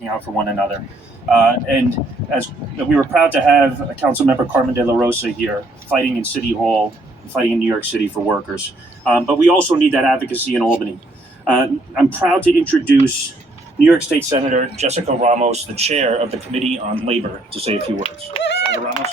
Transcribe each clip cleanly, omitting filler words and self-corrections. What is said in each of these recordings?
looking out for one another. And as we were proud to have Councilmember Carmen De La Rosa here, fighting in City Hall, fighting in New York City for workers. But we also need that advocacy in Albany. I'm proud to introduce New York State Senator Jessica Ramos, the chair of the Committee on Labor, to say a few words. Senator Ramos.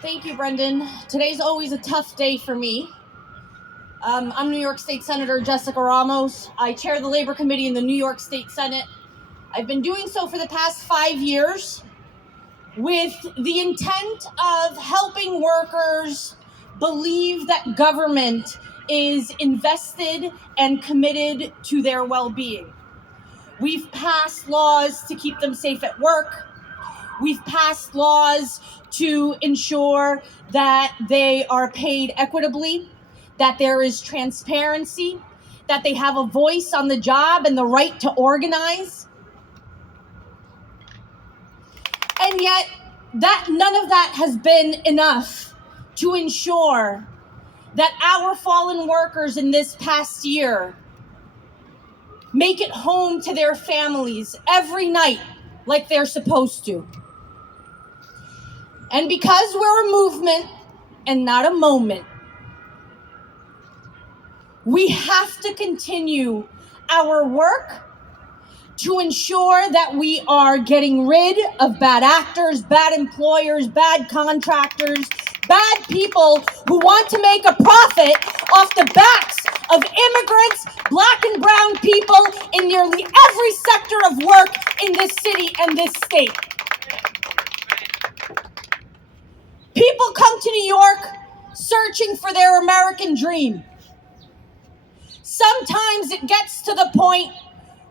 Thank you, Brendan. Today's always a tough day for me. I'm New York State Senator Jessica Ramos. I chair the Labor Committee in the New York State Senate. I've been doing so for the past 5 years with the intent of helping workers believe that government is invested and committed to their well-being. We've passed laws to keep them safe at work. We've passed laws to ensure that they are paid equitably, that there is transparency, that they have a voice on the job and the right to organize. And yet, none of that has been enough to ensure that our fallen workers in this past year make it home to their families every night like they're supposed to. And because we're a movement and not a moment, we have to continue our work to ensure that we are getting rid of bad actors, bad employers, bad contractors, bad people who want to make a profit off the backs of immigrants, black and brown people in nearly every sector of work in this city and this state. People come to New York searching for their American dream. Sometimes it gets to the point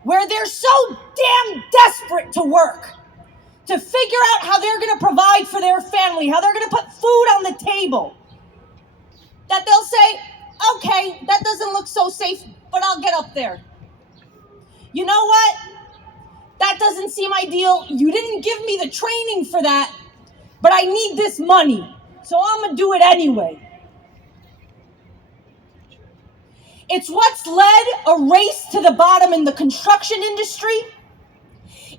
where they're so damn desperate to work, to figure out how they're going to provide for their family, how they're going to put food on the table, that they'll say, okay, that doesn't look so safe, but I'll get up there. You know what? That doesn't seem ideal. You didn't give me the training for that, but I need this money, so I'm going to do it anyway. It's what's led a race to the bottom in the construction industry.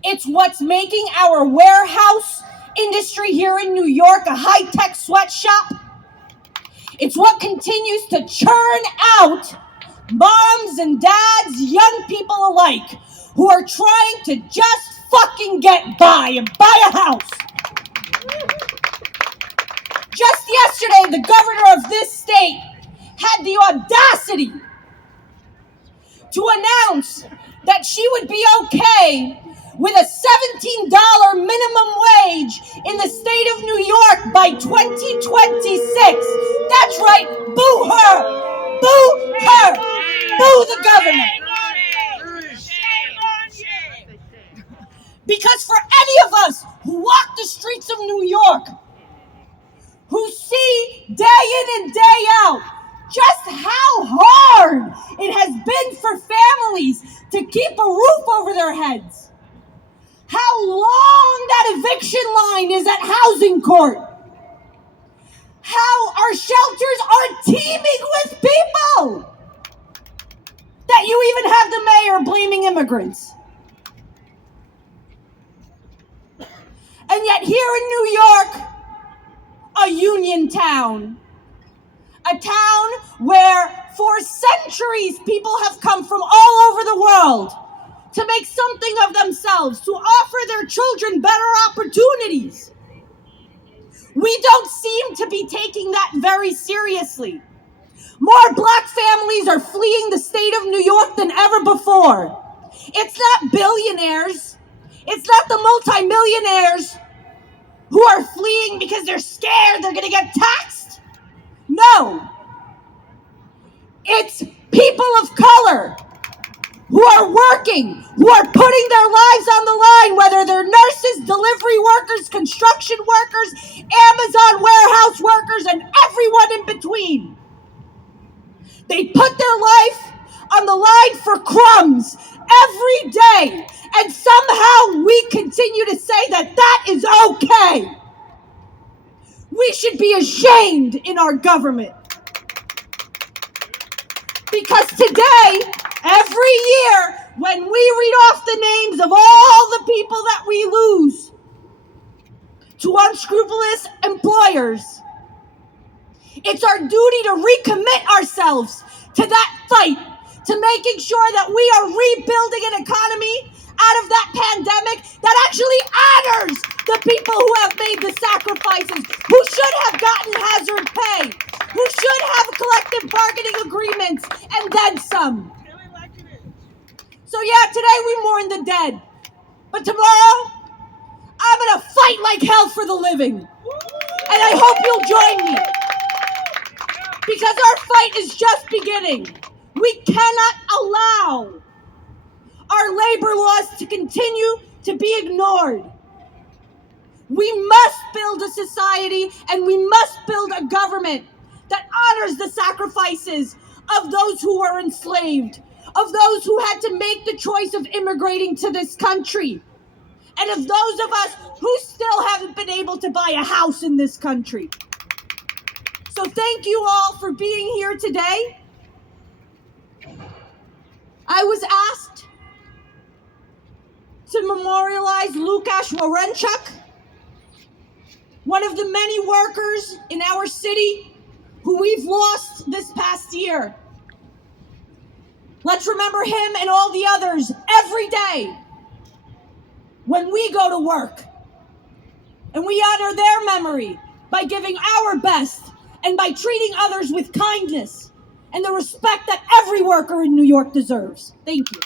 It's what's making our warehouse industry here in New York a high-tech sweatshop. It's what continues to churn out moms and dads, young people alike, who are trying to just fucking get by and buy a house. Just yesterday, the governor of this state had the audacity to announce that she would be okay with a $17 minimum wage in the state of New York by 2026. That's right, boo her! Boo her! Boo the governor! Because for any of us who walk the streets of New York, who see day in and day out just how hard it has been for families to keep a roof over their heads, how long that eviction line is at housing court, how our shelters are teeming with people, that you even have the mayor blaming immigrants. And yet here in New York, a union town, a town where for centuries people have come from all over the world to make something of themselves, to offer their children better opportunities. We don't seem to be taking that very seriously. More black families are fleeing the state of New York than ever before. It's not billionaires. It's not the multimillionaires who are fleeing because they're scared they're going to get taxed. No. It's people of color who are working, who are putting their lives on the line, whether they're nurses, delivery workers, construction workers, Amazon warehouse workers, and everyone in between. They put their life on the line for crumbs every day, and somehow we continue to say that that is okay. We should be ashamed in our government. Because today, every year, when we read off the names of all the people that we lose to unscrupulous employers, it's our duty to recommit ourselves to that fight, to making sure that we are rebuilding an economy out of that pandemic that actually honors the people who have made the sacrifices, who should have gotten hazard pay, who should have collective bargaining agreements, and then some. So yeah, today we mourn the dead, but tomorrow, I'm gonna fight like hell for the living. And I hope you'll join me, because our fight is just beginning. We cannot allow our labor laws to continue to be ignored. We must build a society and we must build a government that honors the sacrifices of those who were enslaved, of those who had to make the choice of immigrating to this country, and of those of us who still haven't been able to buy a house in this country. So thank you all for being here today. I was asked to memorialize Lukasz Warenchuk, one of the many workers in our city who we've lost this past year. Let's remember him and all the others every day when we go to work. And we honor their memory by giving our best and by treating others with kindness and the respect that every worker in New York deserves. Thank you.